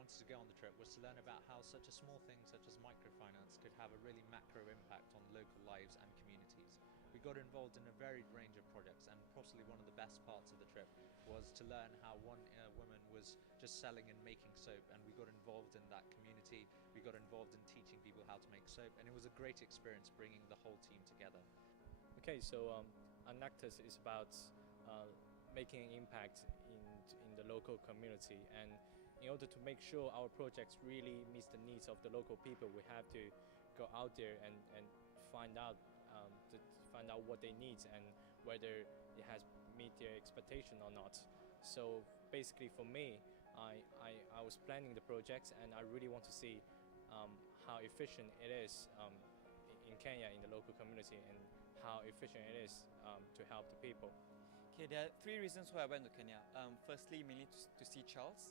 wanted to go on the trip was to learn about how such a small thing such as microfinance could have a really macro impact on local lives and communities. We got involved in a varied range of projects, and possibly one of the best parts of the trip was to learn how one woman was just selling and making soap, and we got involved in that community. We got involved in teaching people how to make soap, and it was a great experience bringing the whole team together. Okay, so Anactus is about making an impact in the local community, and in order to make sure our projects really meets the needs of the local people, we have to go out there and find out what they need and whether it has meet their expectation or not. So basically for me, I was planning the projects, and I really want to see how efficient it is in Kenya, in the local community, and how efficient it is to help the people. Okay, there are three reasons why I went to Kenya. Firstly, mainly to see Charles.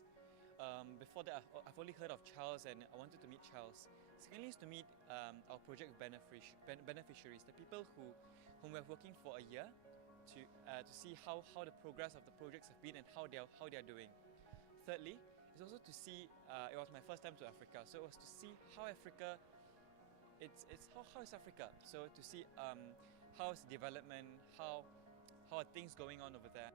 Before that, I've only heard of Charles, and I wanted to meet Charles. Secondly is to meet our project beneficiaries, the people whom we're working for a year, to see how the progress of the projects have been and how they are doing. Thirdly, is also to see, it was my first time to Africa, so it was to see how Africa, how is Africa? So to see how is development, how are things going on over there.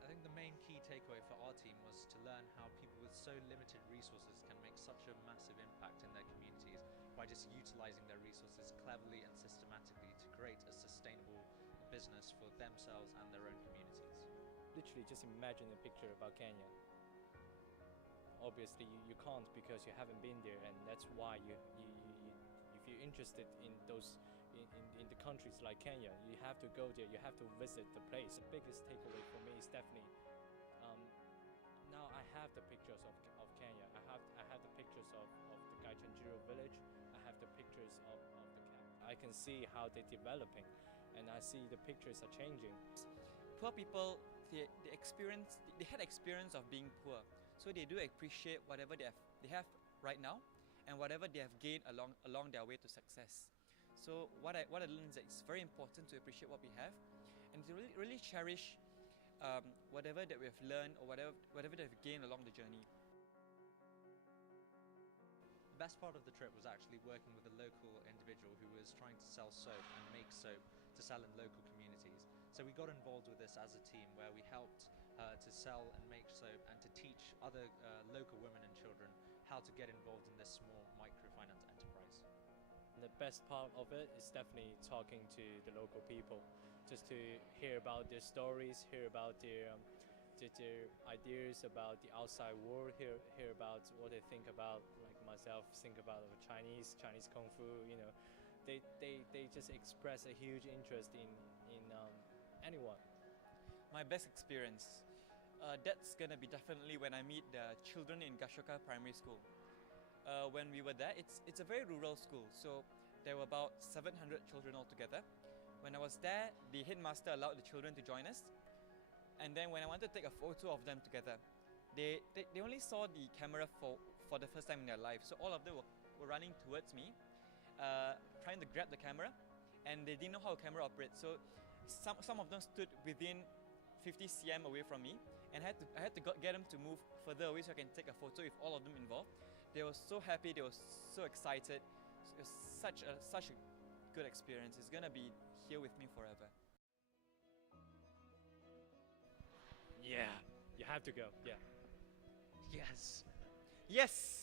I think the main key takeaway for our team was to learn how people with so limited resources can make such a massive impact in their communities by just utilizing their resources cleverly and systematically to create a sustainable business for themselves and their own communities. Literally just imagine a picture about Kenya. Obviously you can't, because you haven't been there, and that's why if you're interested in those in the countries like Kenya, you have to go there, you have to visit the place. The biggest takeaway for me is definitely now I have the pictures of Kenya. I have the pictures of the Gaichanjiro village. I have the pictures of the camp. I can see how they're developing, and I see the pictures are changing. Poor people, they had experience of being poor, so they do appreciate whatever they have right now, and whatever they have gained along their way to success. So what I learned is that it's very important to appreciate what we have, and to really cherish whatever that we have learned, or whatever that we've gained along the journey. The best part of the trip was actually working with a local individual who was trying to sell soap and make soap to sell in local communities. So we got involved with this as a team, where we helped to sell and make soap and to teach other local women and children how to get involved in this small microfinance enterprise. The best part of it is definitely talking to the local people, just to hear about their stories, hear about their ideas about the outside world, hear about what they think about, like myself, think about Chinese Kung Fu. You know, they just express a huge interest in anyone. My best experience, that's gonna be definitely when I meet the children in Gashoka Primary School. When we were there, it's a very rural school, so there were about 700 children altogether. When I was there, the headmaster allowed the children to join us, and then when I wanted to take a photo of them together, they only saw the camera for the first time in their life, so all of them were running towards me, trying to grab the camera, and they didn't know how a camera operates, so some of them stood within 50 cm away from me, and I had to get them to move further away so I can take a photo with all of them involved. They were so happy, they were so excited. It was such a good experience. It's gonna be here with me forever. Yeah, you have to go. Yeah. Yes! Yes!